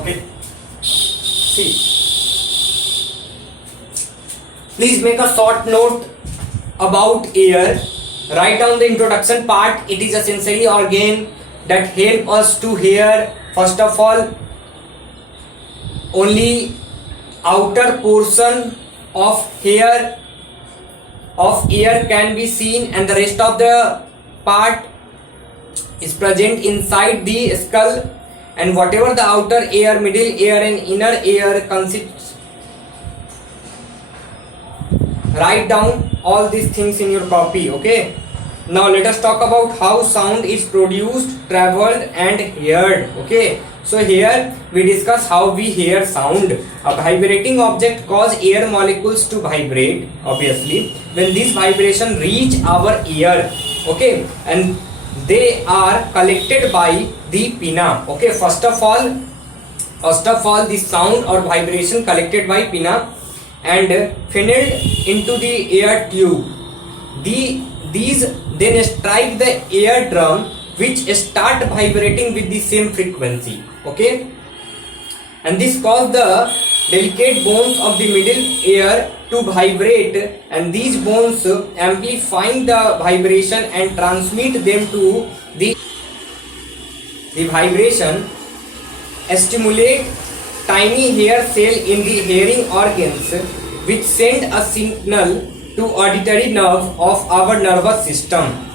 Okay. See, please make a short note about air. Write down the introduction part. It is a sensory organ that help us to hear. First of all, only outer portion of air can be seen, and the rest of the part is present inside the skull, and whatever the outer air, middle air and inner air consists. Write down all these things in your copy. Okay, now let us talk about how sound is produced, traveled and heard. Okay, so here we discuss how we hear sound. A vibrating object cause air molecules to vibrate, obviously, when this vibration reach our ear. Okay, and they are collected by the pinna. Okay, first of all the sound or vibration collected by pinna and funneled into the air tube. These then strike the eardrum, which start vibrating with the same frequency. Okay, and this cause the delicate bones of the middle ear to vibrate, and these bones amplifying the vibration and transmit them to the vibration stimulate tiny hair cell in the hearing organs, which send a signal to auditory nerve of our nervous system.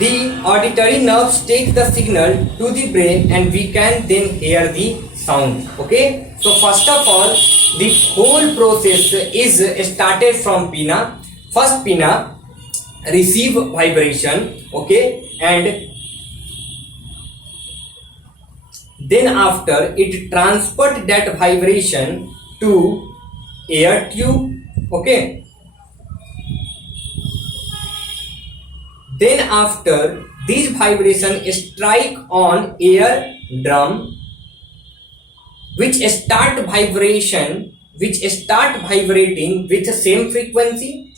The auditory nerves take the signal to the brain, and we can then hear the sound. Okay, so first of all, the whole process is started from pinna. First, pinna receive vibration. Okay, and then after it transport that vibration to air tube. Okay, then after this vibration strike on air drum, which start vibrating with the same frequency,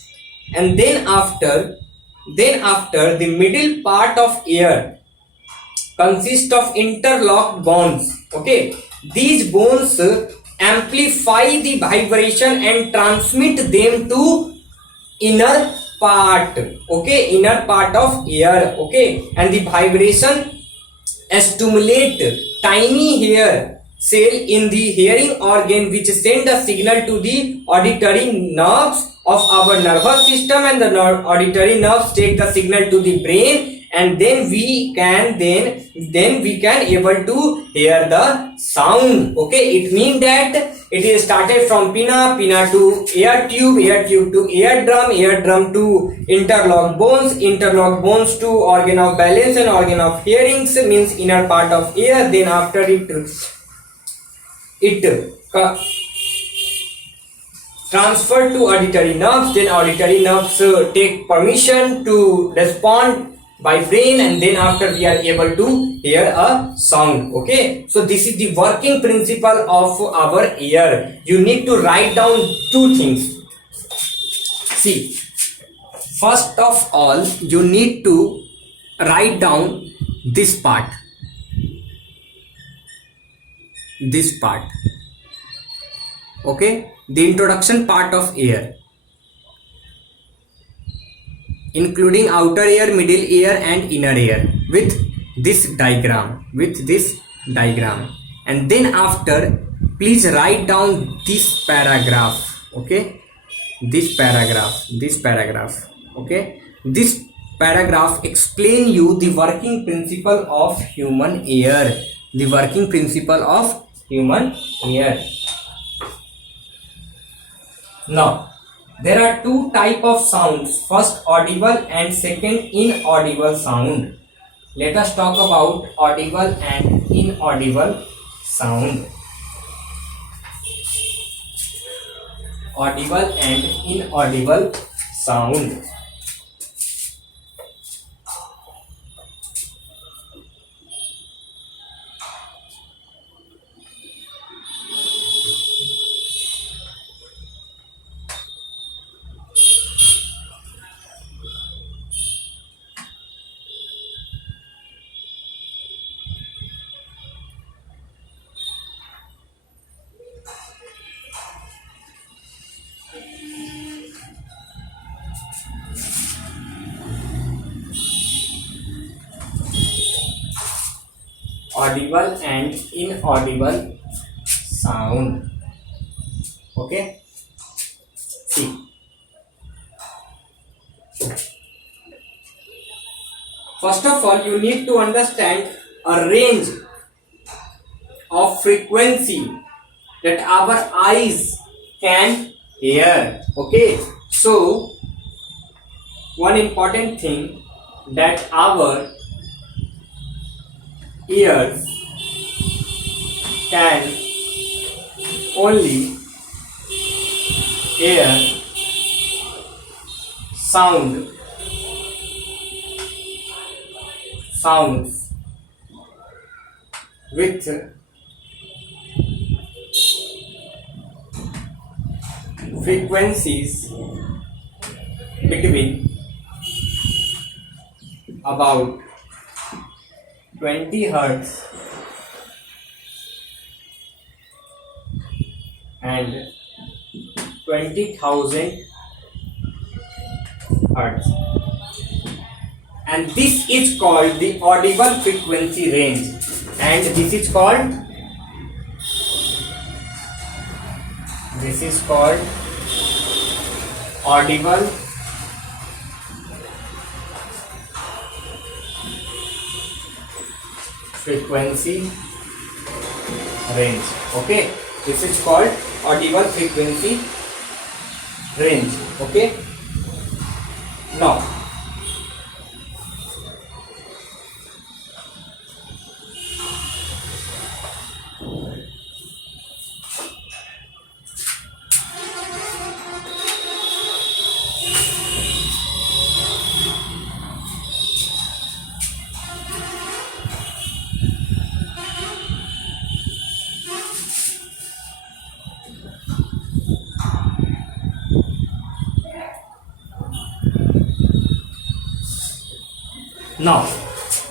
and then after the middle part of air consists of interlocked bones. Okay, these bones amplify the vibration and transmit them to inner part. Okay, inner part of air. Okay, and the vibration stimulate tiny hair cell in the hearing organ, which send a signal to the auditory nerves of our nervous system, and the auditory nerves take the signal to the brain, and then we can able to hear the sound. Okay, it means that it is started from pinna to air tube to eardrum to interlocked bones to organ of balance and organ of hearing, means inner part of ear. Then after it transferred to auditory nerves, then auditory nerves take permission to respond by brain, and then after we are able to hear a sound. Okay, so this is the working principle of our ear. You need to write down two things. See, first of all, you need to write down this part. Okay, the introduction part of air, including outer ear, middle ear and inner ear, with this diagram, and then after please write down this paragraph. Okay, this paragraph. Okay, this paragraph explain you the working principle of human ear. Now, there are two type of sounds, first audible and second inaudible sound. Let us talk about audible and inaudible sound. Audible and inaudible sound. audible and inaudible sound. Okay, see, first of all you need to understand a range of frequency that our eyes can hear. Okay, so one important thing, that our ears can only hear sounds with frequencies between about 20 hertz and 20,000 hertz, and this is called the audible frequency range, and this is called audible frequency range. Okay, this is called audible frequency range. Okay, now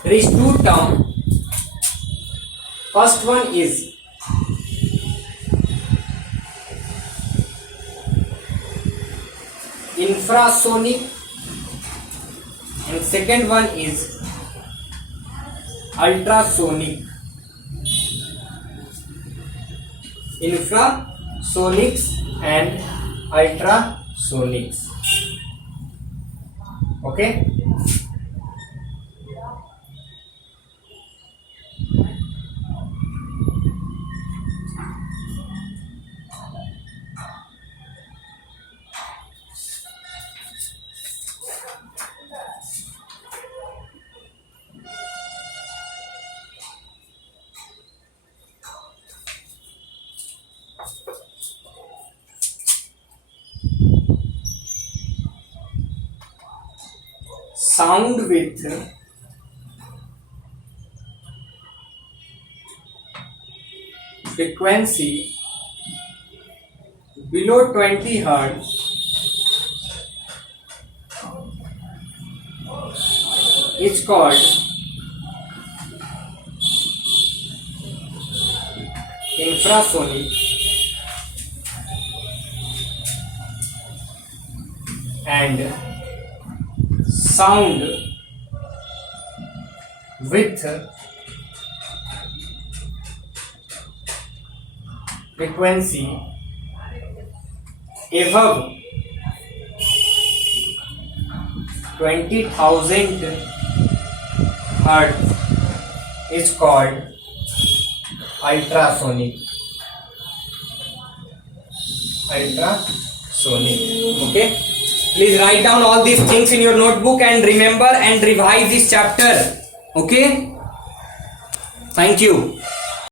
there is two terms. First one is infrasonic and second one is ultrasonic. Infrasonics and ultrasonics. Okay, sound with frequency below 20 hertz is called infrasonic and sound with frequency above 20,000 hertz is called ultrasonic. Okay, please write down all these things in your notebook and remember and revise this chapter. Okay, thank you.